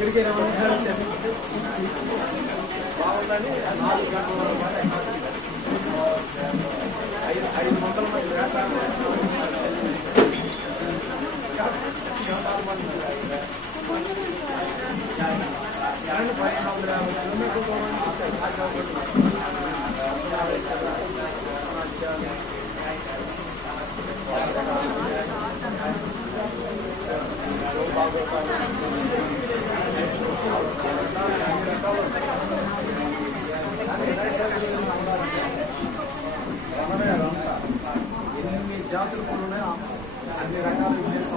ತಿರುಗಿ ಬಾವು ನಾಲ್ಕು ಗಂಟೆ ಐದು ಐದು ಗಂಟೆ ಮಂದಿ ಎರಡು ಪದಮೀಟರ್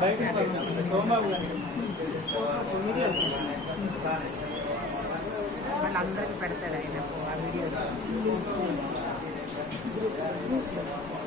அந்த படத்தில் என்ன போவா வீடியோ